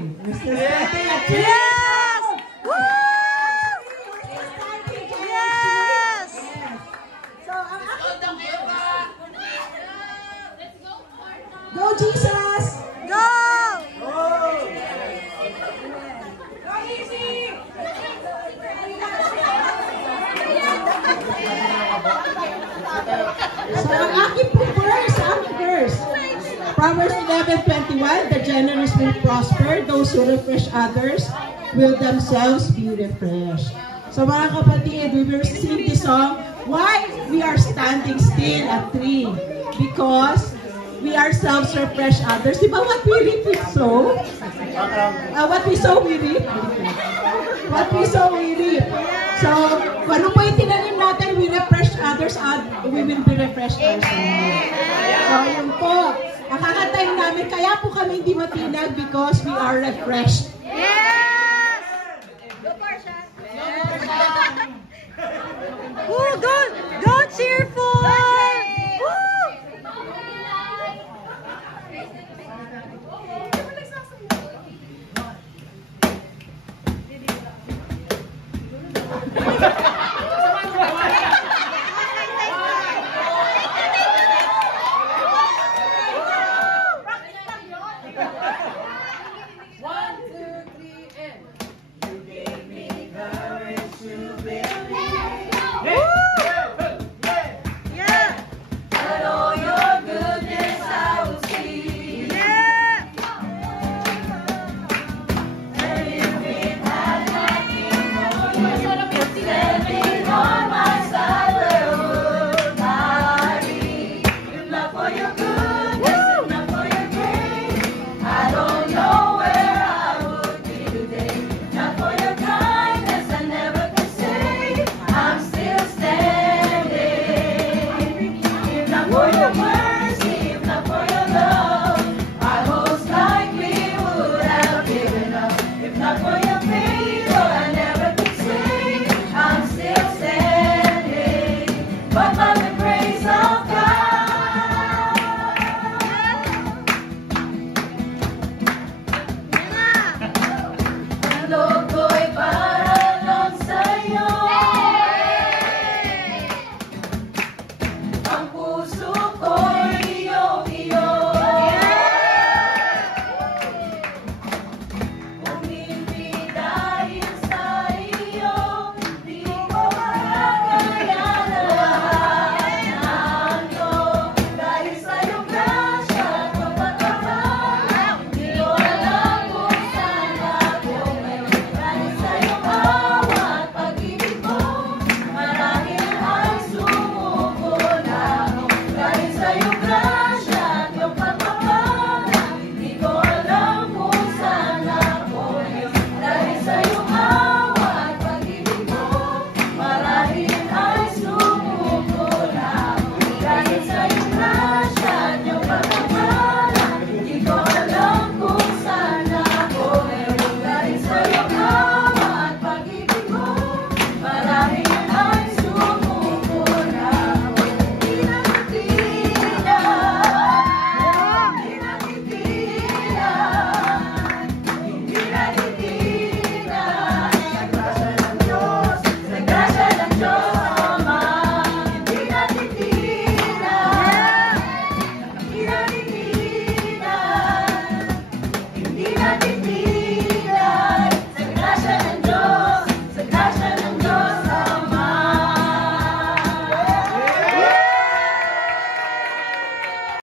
team. Mr. Stepping at 3. Yes! Woo! Yes! So, ang aking... Go, Jesus! Go! So, ang aking verse. Proverbs 11:21, the generous will prosper, those who refresh others will themselves be refreshed. So mga kapatid, we will sing this song, why we are standing still at 3? Because we ourselves refresh others. Diba what we reap we sow? What we sow we reap. What we sow we reap. So, kung ano po yung tinanim natin, we refresh others, we will be refreshed ourselves. So, yun po. Ang kakatayin namin, kaya po kami hindi matinag because we are refreshed. Yes! Go Portia! Woo! Go cheerful! Woo!